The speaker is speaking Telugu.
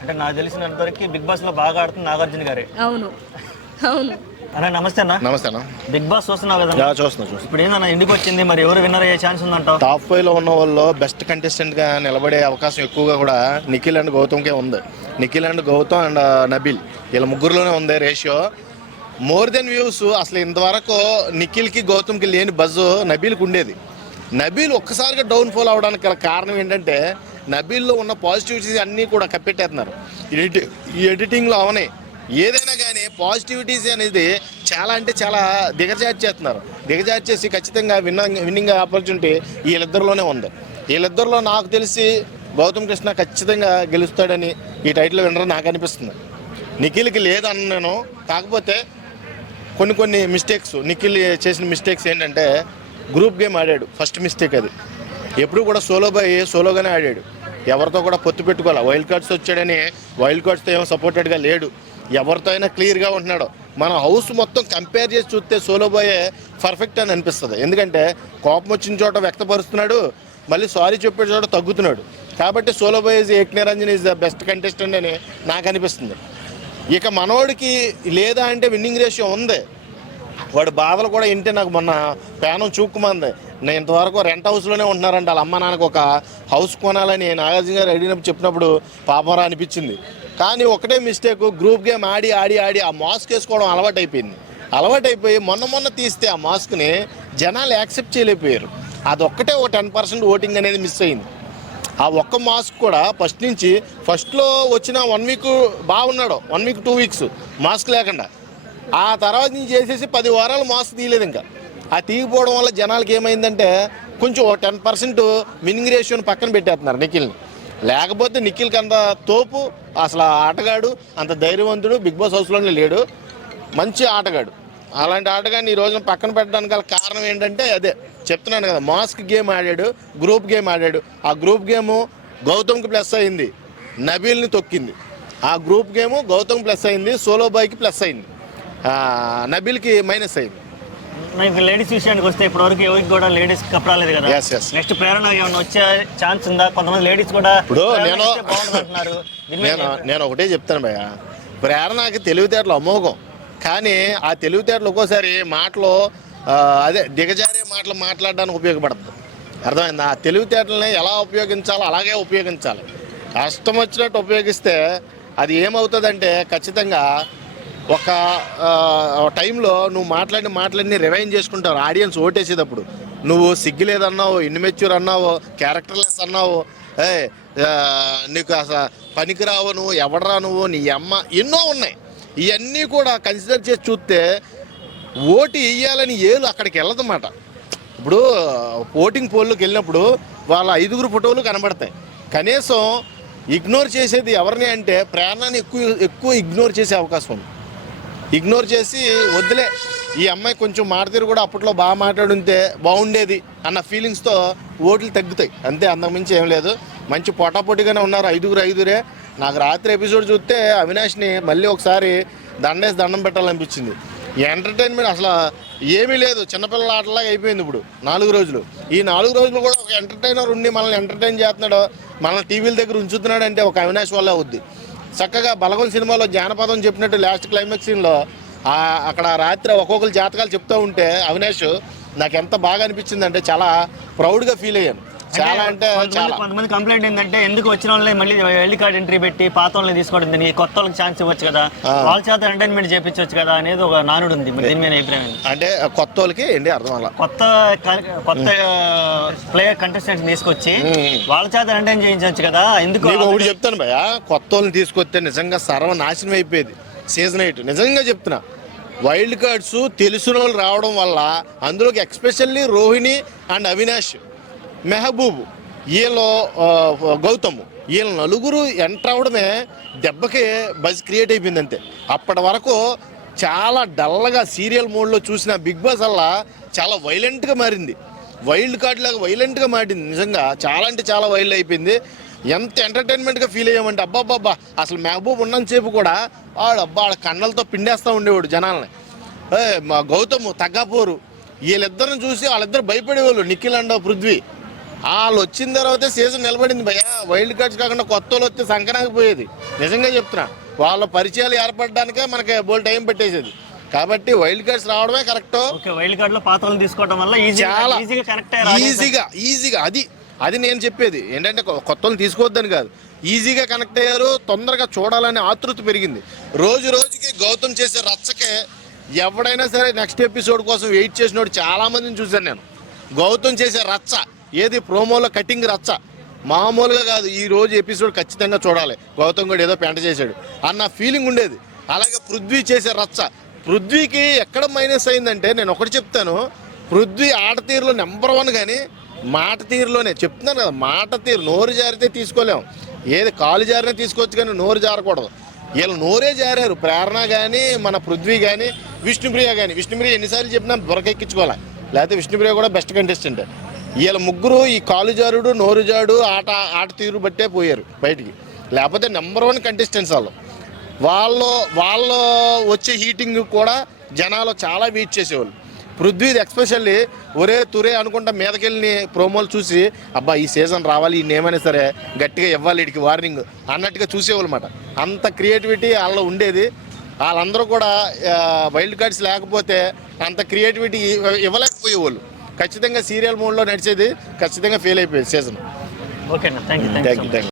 అంటే నాకు తెలిసినంతవరకు బిగ్ బాస్ లో బాగా ఆడుతుంది నాగార్జున గారే. అవును అవును. అన్న నమస్తే అన్న. నమస్తే అన్న. బిగ్ బాస్ చూస్తున్నావు కదా? చూస్తున్నా. ఇప్పుడు ఏందన్న ఇంటికి వచ్చింది, మరి ఎవరు విన్నర్ అయ్యే ఛాన్స్ ఉందంటావు? టాప్ 5 లో ఉన్న వాళ్ళు బెస్ట్ కంటెస్టెంట్ గా నిలబడే అవకాశం ఎక్కువగా కూడా నిఖిల్ అండ్ గౌతమ్కే ఉంది. నిఖిల్ అండ్ గౌతమ్ అండ్ నబిల్ వీళ్ళ ముగ్గురులోనే ఉంది రేషియో. మోర్ దెన్ వ్యూస్ అసలు ఇంతవరకు నిఖిల్కి గౌతమ్కి లేని బజ్ నబీల్కి ఉండేది. నబీల్ ఒక్కసారిగా డౌన్ఫాల్ అవడానికి గల కారణం ఏంటంటే నబీల్లో ఉన్న పాజిటివిటీస్ అన్నీ కూడా కప్పెట్టేస్తున్నారు. ఈ ఎడిటింగ్లో అవనే ఏదైనా కానీ పాజిటివిటీస్ అనేది చాలా అంటే చాలా దిగజార్చేస్తున్నారు. దిగజార్చేసి ఖచ్చితంగా విన్నింగ్ ఆపర్చునిటీ వీళ్ళిద్దరిలోనే ఉంది. వీళ్ళిద్దరిలో నాకు తెలిసి గౌతమ్ కృష్ణ ఖచ్చితంగా గెలుస్తాడని ఈ టైటిల్ విన్నర్ నాకు అనిపిస్తుంది. నిఖిల్కి లేదన్న నేను. కాకపోతే కొన్ని మిస్టేక్స్ నిఖిల్ చేసిన మిస్టేక్స్ ఏంటంటే గ్రూప్ గేమ్ ఆడాడు. ఫస్ట్ మిస్టేక్ అది. ఎప్పుడు కూడా సోలోగానే ఆడాడు. ఎవరితో కూడా పొత్తు పెట్టుకోవాలి. వైల్డ్ కార్డ్స్ వచ్చాడని వైల్డ్ కార్డ్స్తో ఏమో సపోర్టెడ్గా లేడు. ఎవరితో అయినా క్లియర్గా ఉంటున్నాడు. మన హౌస్ మొత్తం కంపేర్ చేసి చూస్తే సోలో బాయే పర్ఫెక్ట్ అని అనిపిస్తుంది. ఎందుకంటే కోపం వచ్చిన చోట వ్యక్తపరుస్తున్నాడు, మళ్ళీ సారీ చెప్పే చోట తగ్గుతున్నాడు. కాబట్టి solo boy Ek Niranjan is the best contestant అని నాకు అనిపిస్తుంది. ఇక మనోడికి లేదా అంటే విన్నింగ్ రేషియో ఉంది. వాడు బాధలు కూడా వింటే నాకు మొన్న పేనం చూక్కుమంది. నేను ఇంతవరకు రెంట్ హౌస్లోనే ఉంటున్నారంట. వాళ్ళ అమ్మ నాన్నకు ఒక హౌస్ కొనాలని నాగార్జున గారు అడిగినప్పుడు చెప్పినప్పుడు పాపరా అనిపించింది. కానీ ఒకటే మిస్టేక్, గ్రూప్ గేమ్ ఆడి ఆ మాస్క్ వేసుకోవడం అలవాటైపోయి మొన్న తీస్తే ఆ మాస్క్ని జనాలు యాక్సెప్ట్ చేయలేకపోయారు. అదొక్కటే ఒక 10% ఓటింగ్ అనేది మిస్ అయింది. ఆ ఒక్క మాస్క్ కూడా ఫస్ట్లో వచ్చిన 1 వీక్ బాగున్నాడు. 1 వీక్ 2 వీక్స్ మాస్క్ లేకుండా. ఆ తర్వాత నుంచి చేసేసి 10 వారాలు మాస్క్ తీయలేదు. ఇంకా ఆ తీయకపోవడం వల్ల జనాలకి ఏమైందంటే కొంచెం 10% విన్నింగ్ రేషియోని పక్కన పెట్టేస్తున్నారు నిఖిల్ని. లేకపోతే నిఖిల్కి అంత తోపు అసలు ఆటగాడు, అంత ధైర్యవంతుడు బిగ్ బాస్ హౌస్లోనే లేడు. మంచి ఆటగాడు. అలాంటి ఆటగాడిని ఈ రోజున పక్కన పెట్టడానికి గల కారణం ఏంటంటే అదే చెప్తున్నాను కదా, మాస్క్ గేమ్ ఆడాడు, గ్రూప్ గేమ్ ఆడాడు. ఆ గ్రూప్ గేము గౌతమ్కి ప్లస్ అయింది, నబీల్ని తొక్కింది. ఆ గ్రూప్ గేము గౌతమ్ ప్లస్ అయింది, సోలో బాయ్కి ప్లస్ అయింది, నబీల్కి మైనస్ అయింది. లేడీస్ విషయానికి వస్తే ఇప్పటివరకు ఎవరికి కూడా లేడీస్ కప్ రాలేదు కదా. నెక్స్ట్ ప్రేరణ ఏమైనా వచ్చే ఛాన్స్ ఉందా? కొంతమంది లేడీస్ కూడా ఇప్పుడు నేను ఒకటే చెప్తాను భయ్య, ప్రేరణకి తెలివితేటలు అమోఘం. కానీ ఆ తెలివితేటలు ఒక్కోసారి మాటలు అదే దిగజారే మాటలు మాట్లాడడానికి ఉపయోగపడుతుంది. అర్థమైందా? ఆ తెలివితేటలని ఎలా ఉపయోగించాలో అలాగే ఉపయోగించాలి. కష్టం వచ్చినట్టు ఉపయోగిస్తే అది ఏమవుతుందంటే ఖచ్చితంగా ఒక టైంలో నువ్వు మాట్లాడిని రివైండ్ చేసుకుంటావు. ఆడియన్స్ ఓటేసేటప్పుడు నువ్వు సిగ్గులేదన్నావు, ఇన్మెచ్యూర్ అన్నావు, క్యారెక్టర్లెస్ అన్నావు, నీకు అసలు పనికిరావు, నువ్వు ఎవడరా నువ్వు, నీ అమ్మ, ఎన్నో ఉన్నాయి. ఇవన్నీ కూడా కన్సిడర్ చేసి చూస్తే ఓటు వేయాలని ఏలు అక్కడికి వెళ్ళదన్నమాట. ఇప్పుడు ఓటింగ్ పోల్లోకి వెళ్ళినప్పుడు వాళ్ళ 5 ఫోటోలు కనబడతాయి. కనీసం ఇగ్నోర్ చేసేది ఎవరిని అంటే ప్రేరణని ఎక్కువ ఇగ్నోర్ చేసే అవకాశం ఉంది. ఇగ్నోర్ చేసి వద్దులే, ఈ అమ్మాయి కొంచెం మాట్లాడి కూడా అప్పట్లో బాగా మాట్లాడుంటే బాగుండేది అన్న ఫీలింగ్స్తో ఓట్లు తగ్గుతాయి. అంతే, అంతకుమించి ఏం లేదు. మంచి పోటాపోటీగానే ఉన్నారు 5 నాకు రాత్రి ఎపిసోడ్ చూస్తే అవినాష్ని మళ్ళీ ఒకసారి దండం పెట్టాలనిపించింది. ఈ ఎంటర్టైన్మెంట్ అసలు ఏమీ లేదు, చిన్నపిల్లల ఆటలాగా అయిపోయింది ఇప్పుడు 4 రోజులు. ఈ 4 రోజులు కూడా ఒక ఎంటర్టైనర్ ఉండి మనల్ని ఎంటర్టైన్ చేస్తున్నాడు, మనల్ని టీవీల దగ్గర ఉంచుతున్నాడు అంటే ఒక అవినాష్ వల్ల అవుద్ది. చక్కగా బలగం సినిమాలో జానపదం చెప్పినట్టు లాస్ట్ క్లైమాక్స్ సీన్లో అక్కడ రాత్రి ఒక్కొక్కరు జాతకాలు చెప్తూ ఉంటే అవినాష్ నాకు ఎంత బాగా అనిపించింది అంటే చాలా ప్రౌడ్గా ఫీల్ అయ్యాను. చాలా అంటే చాలా. కొంతమంది కంప్లైంట్ ఏంటంటే ఎందుకు వచ్చిన వాళ్ళని మళ్ళీ వైల్డ్ కార్డ్ ఎంట్రీ పెట్టి పాత వాళ్ళని తీసుకోవడం, కొత్త వాళ్ళకి ఛాన్స్ ఇవ్వచ్చు కదా, వాళ్ళ చేత ఎంటర్టైన్మెంట్ చేయించవచ్చు కదా అనేది ఒక నానుడు ఉంది. దీని మీద అభిప్రాయం అంటే కొత్త వాళ్ళకి ఏంటి అర్థం అలా కొత్త ప్లేయర్ కంటెస్టెంట్స్ తీసుకొచ్చి వాళ్ళ చేత ఎంటర్టైన్ చేయించవచ్చు కదా. ఎందుకు ఒకటి చెప్తాను భయ్య, కొత్త వాళ్ళని తీసుకొస్తే నిజంగా సర్వనాశనం అయిపోయేది సీజన్ 8. నిజంగా చెప్తున్నా, వైల్డ్ కార్డ్స్ తెలిసిన వాళ్ళు రావడం వల్ల అందులోకి ఎక్స్పెషల్లీ రోహిణి అండ్ అవినాష్, మెహబూబ్, వీళ్ళు గౌతమ్, వీళ్ళ నలుగురు ఎంటర్ అవడమే దెబ్బకి బజ్ క్రియేట్ అయిపోయింది అంతే. అప్పటి వరకు చాలా డల్గా సీరియల్ మోడ్లో చూసిన బిగ్ బాస్ వల్ల చాలా వైలెంట్గా మారింది. వైల్డ్ కార్డ్ లాగా వైలెంట్గా మారింది. నిజంగా చాలా అంటే చాలా వైల్డ్ అయిపోయింది. ఎంత ఎంటర్టైన్మెంట్గా ఫీల్ అయ్యామంటే అబ్బాబ్బా, అసలు మెహబూబ్ ఉన్నంతసేపు కూడా వాడ కన్నలతో పిండేస్తూ ఉండేవాడు జనాల్ని. మా గౌతమ్, తగ్గాపోరు, వీళ్ళిద్దరిని చూసి వాళ్ళిద్దరు భయపడేవాళ్ళు, నిఖిల్ అండ్ పృథ్వీ. వాళ్ళు వచ్చిన తర్వాత సీజన్ నిలబడింది భయ్య. వైల్డ్ కార్డ్స్ కాకుండా కొత్త వాళ్ళు వస్తే సంక్రాంతి పోయేది. నిజంగా చెప్తున్నా, వాళ్ళ పరిచయాలు ఏర్పడడానికే మనకి బోల్ టైం పెట్టేసేది. కాబట్టి వైల్డ్ కార్డ్స్ రావడమే కరెక్ట్. వైల్డ్ కార్డ్ లో పాత వాళ్ళని తీసుకోవడం వల్ల చాలా ఈజీగా కనెక్ట్ ఈజీగా అది నేను చెప్పేది ఏంటంటే కొత్త వాళ్ళని తీసుకోవద్దని కాదు, ఈజీగా కనెక్ట్ అయ్యారు. తొందరగా చూడాలనే ఆతృత పెరిగింది. రోజు రోజుకి గౌతమ్ చేసే రచ్చకే ఎవడైనా సరే నెక్స్ట్ ఎపిసోడ్ కోసం వెయిట్ చేసినోడు చాలా మందిని చూశాను నేను. గౌతమ్ చేసే రచ్చ ఏది ప్రోమోలో కటింగ్ రచ్చ మామూలుగా కాదు. ఈ రోజు ఎపిసోడ్ ఖచ్చితంగా చూడాలి, గౌతమ్ కూడా ఏదో పెంట చేశాడు అన్న ఫీలింగ్ ఉండేది. అలాగే పృథ్వీ చేసే రచ్చ, పృథ్వీకి ఎక్కడ మైనస్ అయిందంటే నేను ఒకటి చెప్తాను, పృథ్వీ ఆట తీరులో నెంబర్ 1 కానీ మాట తీరులోనే చెప్తున్నాను కదా, మాట తీరు నోరు జారితే తీసుకోలేము, ఏది కాలు జారినా తీసుకోవచ్చు కానీ నోరు జారకూడదు. వీళ్ళు నోరే జారారు. ప్రేరణ కానీ మన పృథ్వీ కానీ విష్ణుప్రియ కానీ. విష్ణుప్రియ ఎన్నిసార్లు చెప్పినా బురకెక్కించుకోవాలి, లేకపోతే విష్ణుప్రియ కూడా బెస్ట్ కంటెస్టెంట్. వీళ్ళ ముగ్గురు ఈ కాలు జారుడు నోరు జాడు ఆట తీరు బట్టే పోయారు బయటికి, లేకపోతే నెంబర్ 1 కంటెస్టెంట్స్ వాళ్ళు వచ్చే హీటింగ్ కూడా జనాలు చాలా వెయిట్ చేసేవాళ్ళు. పృథ్వీది ఎక్స్పెషల్లీ ఒరే తురే అనుకుంటా మీదకెళ్ళి ప్రోమోలు చూసి అబ్బా ఈ సీజన్ రావాలి, ఈ ఏమైనా సరే గట్టిగా ఇవ్వాలి వీడికి వార్నింగ్ అన్నట్టుగా చూసేవాళ్ళు అన్నమాట. అంత క్రియేటివిటీ వాళ్ళలో ఉండేది. వాళ్ళందరూ కూడా వైల్డ్ కార్డ్స్ లేకపోతే అంత క్రియేటివిటీ ఇవ్వలేకపోయేవాళ్ళు. ఖచ్చితంగా సీరియల్ మోడ్లో నడిచేది, ఖచ్చితంగా ఫెయిల్ అయిపోయేది సీజన్. ఓకేనా, థ్యాంక్ యూ.